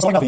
غازی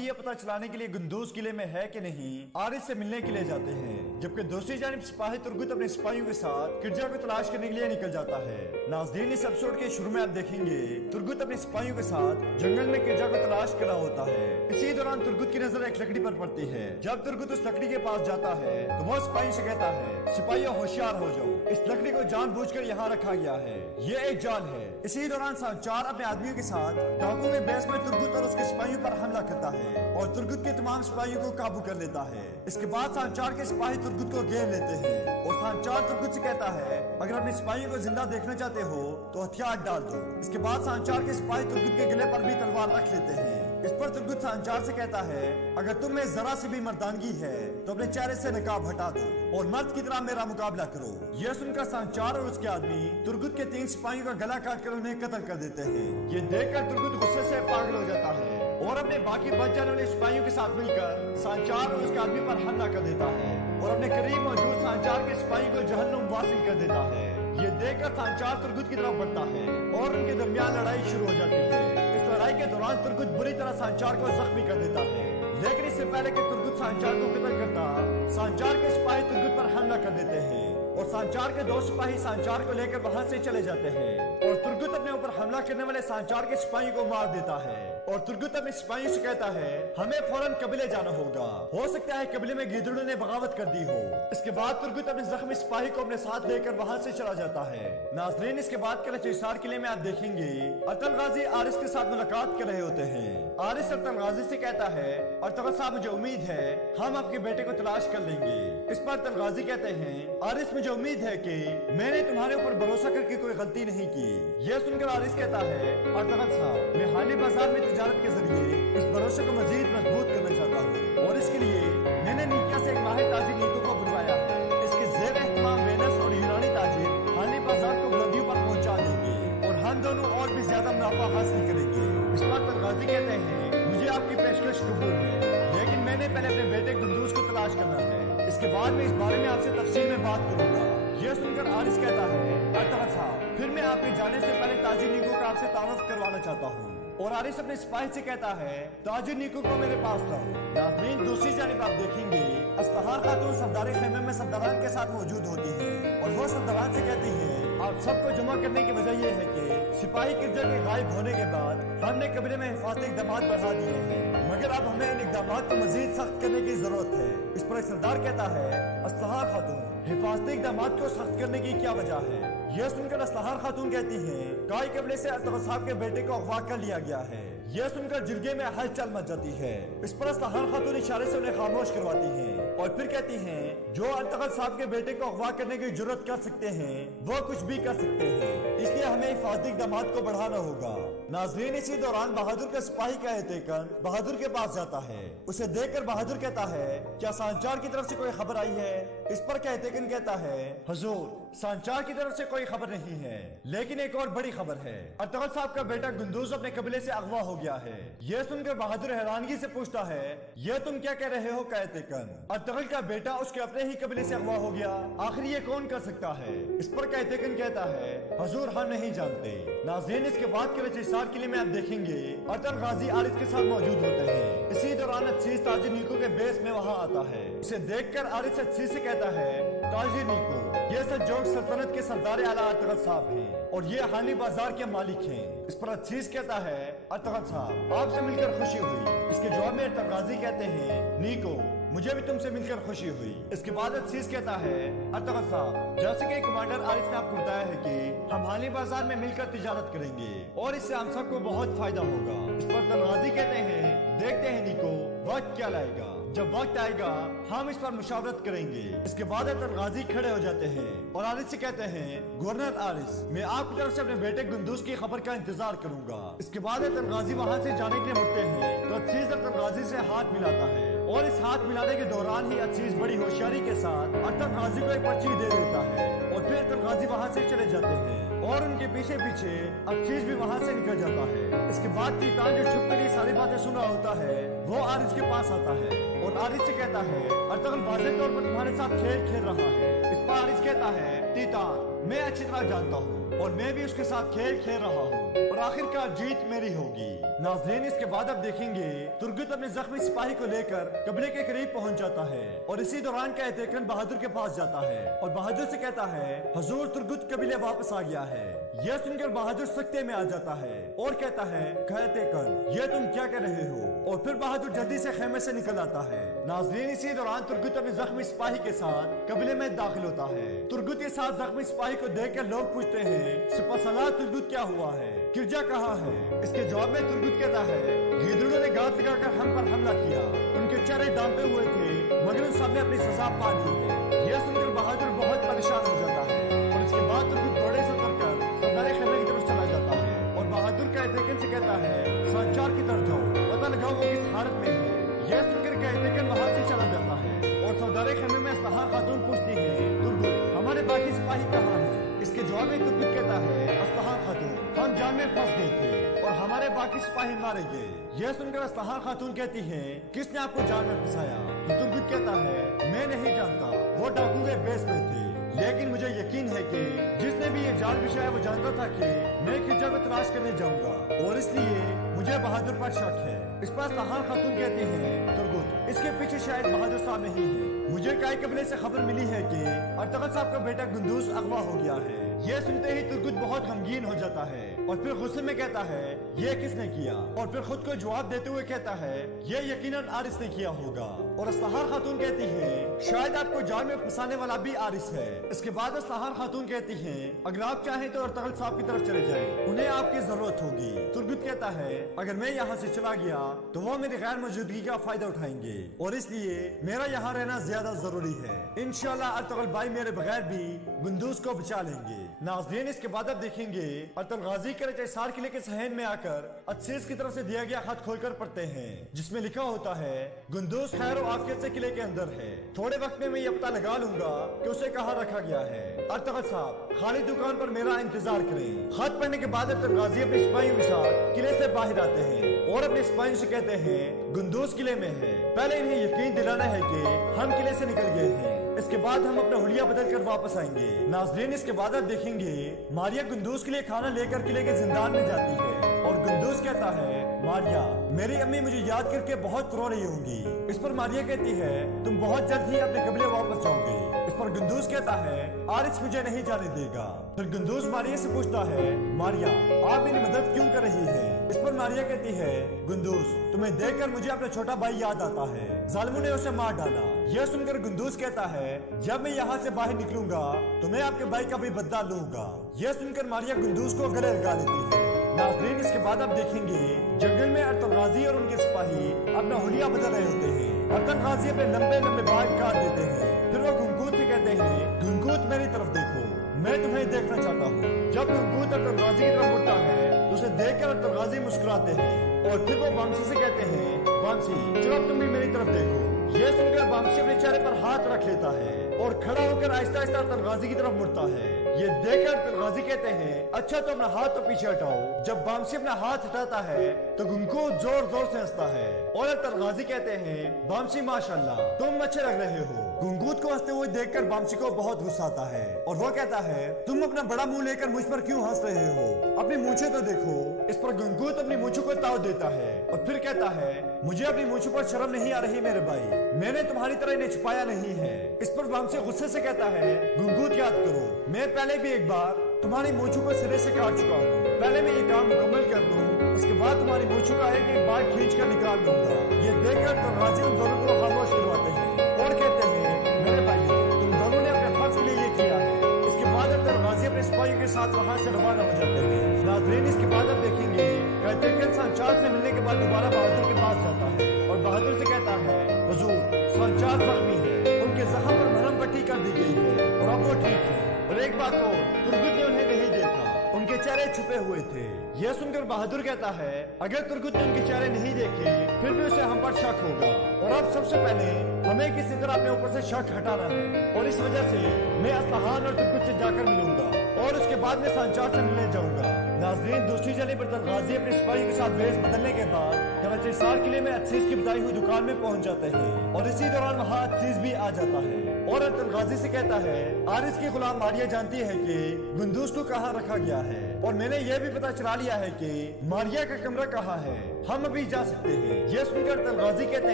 یہ پتہ چلانے کے لیے گندوز قلعے میں ہے کہ نہیں آرس سے ملنے کے لیے جاتے ہیں، جبکہ دوسری جانب سپاہی ترگت اپنے سپاہیوں کے ساتھ کرجا کو تلاش کرنے کے لیے نکل جاتا ہے۔ ناظرین اس ایپیسوڈ کے شروع میں آپ دیکھیں گے ترگت اپنے سپاہیوں کے ساتھ جنگل میں کرجا کو تلاش کر رہا ہوتا ہے۔ اسی دوران ترگت کی نظر ایک لکڑی پر پڑتی ہے۔ جب ترگت اس لکڑی کے پاس جاتا ہے تو وہ سپاہیوں سے کہتا ہے سپاہیوں ہوشیار ہو جاؤ، اس لکڑی کو جان بوجھ کر یہاں رکھا گیا ہے، یہ ایک جال ہے۔ اسی دوران سانچار اپنے آدمیوں کے ساتھ ڈاکو کے بیس میں ترگت اور اس کے سپاہیوں پر حملہ کرتا ہے اور ترگت کے تمام سپاہیوں کو قابو کر لیتا ہے۔ اس کے بعد سانچار کے سپاہی ترگت کو گھیر لیتے ہیں اور سانچار ترگت سے کہتا ہے اگر اپنے سپاہیوں کو زندہ دیکھنا چاہتے ہو تو ہتھیار ڈال دو۔ اس کے بعد سانچار کے سپاہی ترگت کے گلے پر بھی تلوار رکھ لیتے ہیں۔ اس پر ترگت سانچار سے کہتا ہے اگر تم میں ذرا سی بھی مردانگی ہے تو اپنے چہرے سے نقاب ہٹا دو اور مرد کی طرح میرا مقابلہ کرو۔ یہ سن کر سانچار اور اس کے آدمی ترگت کے 3 سپاہیوں کا گلا کاٹ کر انہیں قتل کر دیتے ہیں۔ یہ دیکھ کر ترگت غصے سے پاگل ہو جاتا ہے اور اپنے باقی بچ جانے والے سپاہیوں کے ساتھ مل کر سانچار اور اس کے آدمی پر حملہ کر دیتا ہے اور اپنے قریب موجود سانچار کے سپاہی کو جہنم واصل کر دیتا ہے۔ یہ دیکھ کر سانچار ترگت کی طرف بڑھتا ہے اور ان کے درمیان لڑائی شروع ہو جاتی ہے۔ اس لڑائی کے دوران ترگت بری طرح سانچار کو زخمی کر دیتا ہے، لیکن اس سے پہلے کہ ترگت سانچار کو قتل کرتا سانچار کے سپاہی ترگت پر حملہ کر دیتے ہیں اور سانچار کے 2 سپاہی سانچار کو لے کر وہاں سے چلے جاتے ہیں اور ترگت اپنے اوپر حملہ کرنے والے سانچار کے سپاہیوں کو مار دیتا ہے اور ترگت اپنے سپاہیوں سے کہتا ہے ہمیں فوراً قبیلے جانا ہوگا، ہو سکتا ہے قبیلے میں گیدڑوں نے بغاوت کر دی ہو۔ اس کے بعد ترگت اپنے زخمی سپاہی کو اپنے ساتھ لے کر وہاں سے چلا جاتا ہے۔ ناظرین اس کے بعد کراچی حصار قلعے میں آپ دیکھیں گے ارطغرل غازی آرس کے ساتھ ملاقات کر رہے ہوتے ہیں۔ آرس ارطغرل غازی سے کہتا ہے ارطغرل صاحب مجھے امید ہے ہم آپ کے بیٹے کو تلاش کر لیں گے۔ اس پر ارطغرل غازی کہتے ہیں آرس مجھے امید ہے کہ میں نے تمہارے اوپر بھروسہ کر کے کوئی غلطی نہیں کی۔ یہ سن کر آرس کہتا ہے ارطغرل صاحب میں حالی بازار میں تجارت کے ذریعے اس بھروسے کو مزید مضبوط کرنا چاہتا ہوں اور اس کے لیے میں نے نیکیا سے ایک ماہر تاجر نیکو کو بلوایا ہے۔ اس کے زیر اہتمام وینس اور یونانی تاجر حالی بازار کو بلندیوں پر پہنچا دیں گے اور ہم دونوں اور بھی زیادہ منافع حاصل کریں گے۔ اس پر ارطغرل غازی کہتے ہیں مجھے آپ کی پیشکش قبول ہے، لیکن میں نے پہلے اپنے بیٹے گندوز کو تلاش کرنا ہے، اس کے بعد میں اس بارے میں آپ سے تفصیل میں بات کروں گا۔ یہ سن کر آرس کہتا ہے ارطغرل صاحب پھر میں آپ کے جانے سے پہلے تاجر نیکو کا آپ سے تعارف کروانا چاہتا ہوں۔ اور آرس اپنے سپاہی سے کہتا ہے تاجر نیکو کو میرے پاس لاؤ۔ ناظرین دوسری جانب آپ دیکھیں گے اسفہار خاتون سردار خیمے میں سرداران کے ساتھ موجود ہوتی ہیں اور وہ سرداران سے کہتی ہیں آپ سب کو جمع کرنے کی وجہ یہ ہے کہ سپاہی کرجا کے غائب ہونے کے بعد ہم نے قبیلے میں حفاظتی اقدامات بڑھا دیے ہیں، مگر اب ہمیں ان اقدامات کو مزید سخت کرنے کی ضرورت ہے۔ اس پر ایک سردار کہتا ہے اسفہار خاتون حفاظتی اقدامات کو سخت کرنے کی کیا وجہ ہے؟ یہ سن کر اسفہار خاتون کہتی ہیں کائی قبیلے سے ارطغرل صاحب کے بیٹے کو اغوا کر لیا گیا ہے۔ یہ سن کر جرگے میں ہلچل مچ جاتی ہے۔ اس پر اسفہار خاتون اشارے سے انہیں خاموش کرواتی ہیں اور پھر کہتی ہیں جو ارطغرل صاحب کے بیٹے کو اغوا کرنے کی جرات کر سکتے ہیں وہ کچھ بھی کر سکتے ہیں، اس لیے ہمیں حفاظتی اقدامات کو بڑھانا ہوگا۔ ناظرین اسی دوران بہادر کا سپاہی کہتے کن بہادر کے پاس جاتا ہے، اسے دیکھ کر بہادر کہتا ہے کیا سانچار کی طرف سے کوئی خبر آئی ہے؟ اس پر کہتے کن کہتا ہے حضور سانچار کی طرف سے کوئی خبر نہیں ہے، لیکن ایک اور بڑی خبر ہے، ارطغرل صاحب کا بیٹا گندوز اپنے قبیلے سے اغوا ہو گیا ہے۔ یہ سن کر بہادر حیرانگی سے پوچھتا ہے یہ تم کیا کہہ رہے ہو کہتے کن؟ ارطغرل کا بیٹا اس کے اپنے ہی قبیلے سے اغوا ہو گیا، آخر یہ کون کر سکتا ہے؟ اس پر کہتے کن کہتا ہے حضور ہم نہیں جانتے۔ ناظرین اس کے بعد کراچی حصار قلعے میں آپ دیکھیں گے ارطغرل غازی آرس کے ساتھ موجود ہوتے ہیں۔ اسی دوران اچھیز تاجر نیکو کے بیس میں وہاں آتا ہے، اسے دیکھ کر آرس اچھیز سے کہتا ہے تاجر نیکو یہ سلجوق سلطنت کے سردار اعلیٰ ارطغرل صاحب ہیں اور یہ حالی بازار کے مالک ہیں۔ اس پر اچھیز کہتا ہے ارطغرل صاحب آپ سے مل کر خوشی ہوئی۔ اس کے جواب میں ارطغرل غازی کہتے ہیں نیکو مجھے بھی تم سے مل کر خوشی ہوئی۔ اس کے بعد اچھیز کہتا ہے ارطغرل صاحب جیسے کہ کمانڈر آرس نے آپ کو بتایا ہے کہ ہم حالی بازار میں مل کر تجارت کریں گے اور اس سے ہم سب کو بہت فائدہ ہوگا۔ اس پر ارطغرل غازی کہتے ہیں دیکھتے ہیں نیکو وقت کیا لائے گا، جب وقت آئے گا ہم اس پر مشاورت کریں گے۔ اس کے بعد ارطغرل غازی کھڑے ہو جاتے ہیں اور آرس سے کہتے ہیں گورنر آرس میں آپ کی طرف سے اپنے بیٹے گندوز کی خبر کا انتظار کروں گا۔ اس کے بعد ارطغرل غازی وہاں سے جانے کے لیے مڑتے ہیں تو اچھیز ارطغرل غازی سے ہاتھ ملاتا ہے اور اس ہاتھ ملانے کے دوران ہی اچھیز بڑی ہوشیاری کے ساتھ ارطغرل غازی کو ایک پرچی دے دیتا ہے اور پھر ارطغرل غازی وہاں سے چلے جاتے ہیں اور ان کے پیچھے پیچھے اچھیز بھی وہاں سے نکل جاتا ہے۔ اس کے بعد کیتان جو چھپ کر یہ ساری باتیں سن رہا ہوتا ہے وہ آرس کے پاس آتا ہے اور آرس سے کہتا ہے ارطغرل واضح طور پر تمہارے ساتھ کھیل کھیل رہا ہے۔ اس پر آرس کہتا कहता है तीतान मैं अच्छी तरह जानता हूँ और मैं भी उसके साथ खेल खेल रहा हूँ और आखिरकार जीत मेरी होगी। नाज़रीन, इसके बाद अब देखेंगे तुर्गुत अपने जख्मी सिपाही को लेकर कबीले के करीब पहुंच जाता है और इसी दौरान कहतेकन बहादुर के पास जाता है और बहादुर से कहता है हुजूर तुर्गुत कबीले वापस आ गया है। यह सुनकर बहादुर सख्ते में आ जाता है और कहता है कहतेकन ये तुम क्या कर रहे हो, और फिर बहादुर जल्दी से खेमे से निकल आता है। नाज़रीन, इसी दौरान तुर्गुत अपने जख्मी सिपाही के साथ कबीले में दाखिल होता है। तुर्गुत के साथ जख्मी सिपाही को देख कर लोग पूछते हैं सिपहसालार तुर्गुत क्या हुआ है, किरजा कहाँ है। इसके जवाब में तुर्गुत कहता है गीदड़ों ने घात लगाकर हम पर हमला किया, उनके चेहरे डांपे हुए थे मगर उन सबने अपनी सजा पा ली है। यह सुनकर बहादुर बहुत परेशान हो जाता है और इसके बाद तुर्गुत घोड़े से उतरकर सरदार खेमे की तरफ चला जाता है और बहादुर कहतेकन से कहता है संचार की तरफ जाओ, पता लगाओ वो किस हालत में है। यह सुनकर कहतेकन वहां से चला जाता है और सरदार खेमे में असलहा खातून पूछती है तुर्गुत हमारे बाकी सिपाही कहाँ है। इसके जवाब में तुर्गुत कहता है असलहा खातून हम जान में फंस गए थे और हमारे बाकी सिपाही मारे गए। यह सुनकर असलहा खातून कहती है किसने आपको जान में फंसाया। तो तुर्गुत कहता है मैं नहीं जानता, वो डाकू के बेस पे थे, लेकिन मुझे यकीन है कि जिसने भी ये जाल बिछाया वो जानता था कि मैं किरजा को तलाश करने जाऊंगा और इसलिए मुझे बहादुर पर शक है। इस पर असलहा खातून कहती है तुर्गुत इसके पीछे शायद बहादुर साहब नहीं है, मुझे काई कबीले से खबर मिली है कि अर्तगल साहब का बेटा गुंदूस अगवा हो गया है। यह सुनते ही तुर्गुत बहुत गमगीन हो जाता है और फिर गुस्से में कहता है ये किसने किया, और फिर खुद को जवाब देते हुए कहता है ये यकीनन आरिस ने किया होगा। और असलहा खातून कहती है शायद आपको जाल में फंसाने वाला भी आरिस है। इसके बाद असलहा खातून कहती है अगर आप चाहें तो अर्तगल साहब की तरफ चले जाएं, उन्हें आपकी जरूरत होगी। तुर्गुत कहता है अगर मैं यहाँ से चला गया तो वो मेरी गैर मौजूदगी का फायदा उठाएंगे और इसलिए मेरा यहाँ रहना ज्यादा जरूरी है। इंशाल्लाह अर्तगल भाई मेरे बगैर भी गुंदूस को बचा लेंगे। नाज़रीन, इसके बाद अब देखेंगे अर्तुगरुल गाजी कराची किले के सहन में आकर अदसीस की तरफ से दिया गया खत खोलकर पढ़ते हैं जिसमें लिखा होता है गुंदूस खैर और आफियत से किले के अंदर है, थोड़े वक्त में मैं ये पता लगा लूंगा कि उसे कहाँ रखा गया है। अर्तुगरुल साहब खाली दुकान पर मेरा इंतजार करें। खत पढ़ने के बाद अर्तुगरुल गाजी अपने सिपाहियों के साथ किले से बाहर आते हैं और अपने सिपाहियों से कहते हैं गुंदूस किले में है, पहले इन्हें यकीन दिलाना है कि हम किले से निकल गए हैं, इसके बाद हम अपना हुलिया बदल कर वापस आएंगे। नाज़रीन, इसके बाद आप देखेंगे मारिया गुंदूस के लिए खाना लेकर किले के जिंदान में जाती है और गुंदूस कहता है मारिया मेरी अम्मी मुझे याद करके बहुत रो रही होंगी। इस पर मारिया कहती है तुम बहुत जल्द ही अपने कबीले वापस जाओगे। इस पर गुंदूस कहता है आरिस मुझे नहीं जाने देगा। फिर गुंदूस मारिया से पूछता है मारिया आप मेरी मदद क्यों कर रही है। इस पर मारिया कहती है गुंदूस तुम्हें देखकर मुझे अपना छोटा भाई याद आता है, जालिमों ने उसे मार डाला। यह सुनकर गुंदूस कहता है जब मैं यहाँ से बाहर निकलूंगा तो मैं आपके भाई का भी बदला लूंगा। यह सुनकर मारिया गुंदूस को गले लगा देती है। नाज़रीन, इसके बाद आप देखेंगे जंगल में अर्तुगरुल गाजी और उनके सिपाही अपना हुलिया बदल रहे होते हैं। अर्तुगरुल गाजी अपने लंबे लंबे बाल काट देते हैं, फिर वो गुंगूत से कहते हैं गुंगूत मेरी तरफ देखो, मैं तुम्हें देखना चाहता हूँ। जब गुंगूत अर्तुगरुल गाजी की तरफ मुड़ता है तो उसे देखकर अर्तुगरुल गाजी मुस्कुराते हैं और फिर वो बामसी से कहते हैं बामसी चलो तुम भी मेरी तरफ देखो। यह सुनकर बामसी अपने चेहरे पर हाथ रख लेता है और खड़ा होकर आहिस्ता आहिस्ता अर्तुगरुल गाजी की तरफ मुड़ता है। ये देखकर अर्तुगरुल गाजी कहते हैं अच्छा तो अपना हाथ तो पीछे हटाओ। जब बामसी अपना हाथ हटाता है तो गुंगूत जोर जोर से हंसता है और अर्तुगरुल गाजी कहते हैं बामसी माशाल्लाह तुम अच्छे लग रहे हो। गुंगूत को हंसते हुए देखकर बामसी को बहुत गुस्सा आता है और वो कहता है तुम अपना बड़ा मुंह लेकर मुझ पर क्यों हंस रहे हो, अपनी मूंछें तो देखो। इस पर गुंगूत अपनी मूंछों को ताव देता है और फिर कहता है मुझे अपनी मूंछों पर शर्म नहीं आ रही मेरे भाई, मैंने तुम्हारी तरह इन्हें छुपाया नहीं है। इस पर बामसी गुस्से से कहता है गुंगूत याद करो मैं पहले भी एक बार तुम्हारी मूंछों को सिरे से काट चुका हूँ, पहले मैं ये काम मुकम्मल कर लूँ उसके बाद तुम्हारी मूंछों का एक बाल खींच कर निकाल लूंगा। ये देखकर तो गाजी उन दोनों को खामोश करवाते हैं और कहते हैं मेरे भाई तुम दोनों ने अपने फर्ज के लिए ये किया है। इसके बाद अर्तुगरुल गाजी अपने सिपाहियों के साथ वहाँ से रवाना हो जाते हैं। नाज़रीन, इसके बाद आप देखेंगे कहतेकन संचार से मिलने के बाद दोबारा बहादुर के पास जाता है और बहादुर से कहता है हुजूर संचार जख्मी है, उनके जख्म पर मरहम पट्टी कर दी गई है और अब वो ठीक है। और एक बात और तुर्गुत ने उन्हें नहीं देखा, उनके चेहरे छुपे हुए थे। यह सुनकर बहादुर कहता है अगर तुर्गुत ने उनके चेहरे नहीं देखे फिर भी उसे हम पर शक होगा और अब सबसे पहले हमें किसी तरह अपने ऊपर से शक हटाना है और इस वजह से मैं असलहान और तुर्गुत से जाकर मिलूंगा और उसके बाद में संचार से मिलने जाऊंगा। नाज़रीन, दूसरी जानिब अर्तुगरुल गाजी अपने सिपाही के साथ भेष बदलने के बाद कराची किले में अदसीस की बताई हुई दुकान में पहुंच जाते हैं और इसी दौरान वहाँ अदसीस भी आ जाता है। और अर्तुल गाजी से कहता है आरिस की गुलाम मारिया जानती है कि गुंदूस को कहाँ रखा गया है और मैंने ये भी पता चला लिया है कि मारिया का कमरा कहाँ है, हम अभी जा सकते हैं। ये सुनकर अर्तुल गाजी कहते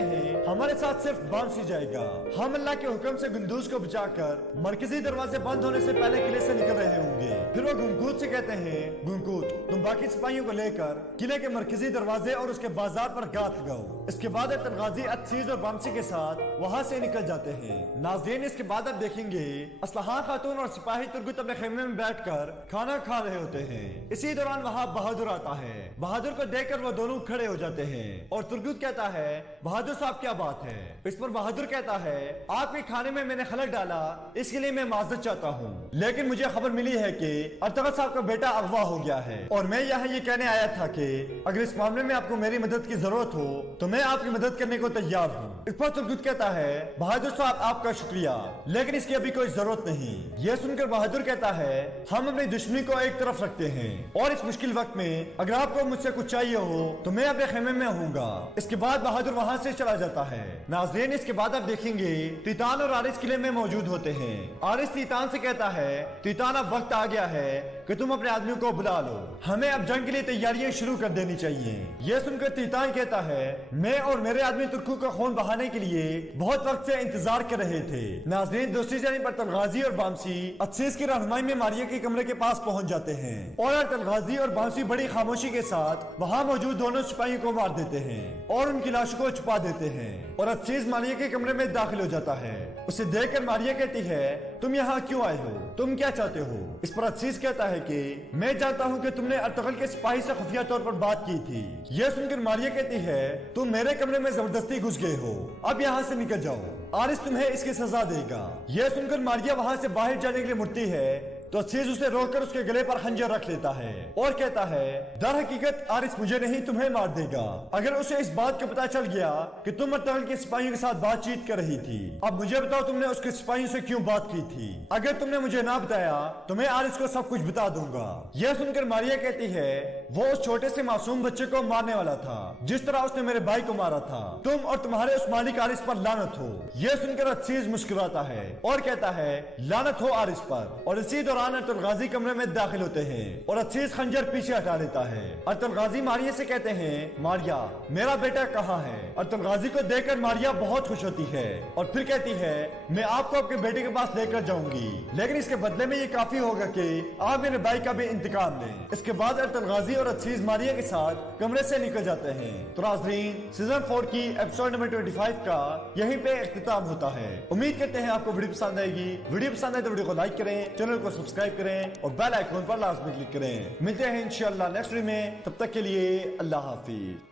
हैं हमारे साथ सिर्फ बामसी जाएगा, हम अल्लाह के हुक्म से गुंदूस को बचाकर मरकजी दरवाजे बंद होने से पहले किले से निकल रहे होंगे। फिर वो गुंकूत से कहते हैं गुंकूत तुम बाकी सिपाहियों को लेकर किले के मरकजी दरवाजे और उसके बाजार पर गात लगाओ। इसके बाद अर्तुल गाजी अजीज और बामसी के साथ वहाँ से निकल जाते हैं। नाज़रीन इसके बाद आप देखेंगे असलहा खातून और सिपाही तुर्गुत अपने खेमे में बैठकर खाना खा रहे होते हैं। इसी दौरान वहाँ बहादुर आता है। बहादुर को देखकर वो दोनों खड़े हो जाते हैं और तुर्गुत कहता है बहादुर साहब क्या बात है। इस पर बहादुर कहता है आपके खाने में मैंने खलक डाला, इसके लिए मैं माजरत चाहता हूँ, लेकिन मुझे खबर मिली है कि अर्तुगरुल साहब का बेटा अगवा हो गया है और मैं यहाँ ये कहने आया था कि अगर इस मामले में आपको मेरी मदद की जरूरत हो तो मैं आपकी मदद करने को तैयार हूँ। इस पर तुर्गुत कहता है बहादुर साहब आपका शुक्रिया, लेकिन इसकी अभी कोई जरूरत नहीं। यह सुनकर बहादुर कहता है हम अपनी दुश्मनी को एक तरफ रखते हैं और इस मुश्किल वक्त में अगर आपको मुझसे कुछ चाहिए हो तो मैं अपने खेमे में होऊंगा। इसके बाद बहादुर वहाँ से चला जाता है। नाज़रीन इसके बाद आप देखेंगे तीतान और आरिस किले में मौजूद होते हैं। आरिस तीतान से कहता है तीतान अब वक्त आ गया है कि तुम अपने आदमियों को बुला लो, हमें अब जंग के लिए तैयारियां शुरू कर देनी चाहिए। यह सुनकर तीतान कहता है मैं और मेरे आदमी तुर्कों का खून बहाने के लिए बहुत वक्त से इंतजार कर रहे थे। नाज़रीन दूसरी जानिब अर्तुल गाजी और बामसी अजीज की रहनुमाई में मारिया के कमरे के पास पहुंच जाते हैं और अर्तुल गाजी और बामसी बड़ी खामोशी के साथ वहां मौजूद दोनों सिपाहियों को मार देते हैं और उनकी लाशों को छुपा देते हैं और अजीज मारिया के कमरे में दाखिल हो जाता है। उसे देखकर मारिया कहती है तुम यहाँ क्यों आए हो, तुम क्या चाहते हो। इस पर अजीज कहता है कि मैं जानता हूँ कि तुमने अर्तुगरुल के सिपाही से खुफिया तौर पर बात की थी। यह सुनकर मारिया कहती है तुम मेरे कमरे में जबरदस्ती घुस गए हो, अब यहाँ से निकल जाओ, आरिस तुम्हें इसकी सजा देगा। यह सुनकर मारिया वहाँ से बाहर जाने के लिए मुड़ती है तो अजीज उसे रोककर उसके गले पर खंजर रख लेता है और कहता है दर हकीकत आरिस मुझे नहीं तुम्हें मार देगा। अगर उसे इस बात का पता चल गया कि तुम अर्तुगरुल के सिपाहियों के साथ बातचीत कर रही थी, अब मुझे बताओ तुमने उसके सिपाहियों से क्यों बात की थी। अगर तुमने मुझे ना बताया तो मैं आरिस को सब कुछ बता दूंगा। यह सुनकर मारिया कहती है वो उस छोटे से मासूम बच्चे को मारने वाला था जिस तरह उसने मेरे भाई को मारा था। तुम और तुम्हारे उस मालिक आरिस पर लानत हो। यह सुनकर अजीज मुस्कुराता है और कहता है लानत हो आरिस पर। और इसी अर्तुल गाजी कमरे में दाखिल होते हैं और अजीज खंजर पीछे हटा लेता है। अर्तुल गाजी मारिया से कहते हैं मारिया मेरा बेटा कहाँ है। अर्तुल गाजी को देखकर मारिया बहुत खुश होती है और फिर कहती है मैं आपको आपके बेटे के पास लेकर जाऊंगी, लेकिन इसके बदले में ये काफी होगा कि आप मेरे भाई का भी इंतकाम लें। इसके बाद अर्तुल गाजी और अजीज मारिया के साथ कमरे से निकल जाते हैं। तो नाज़रीन सीजन 4 की एपिसोड नंबर 25 का यहीं पे इख्तिताम होता है। उम्मीद करते हैं आपको वीडियो पसंद आएगी। वीडियो पसंद आए तो वीडियो को लाइक करें, चैनल को सब्सक्राइब करें और बेल आइकन पर लाजमी क्लिक करें। मिलते हैं इंशाअल्लाह नेक्स्ट वीडियो में, तब तक के लिए अल्लाह हाफिज।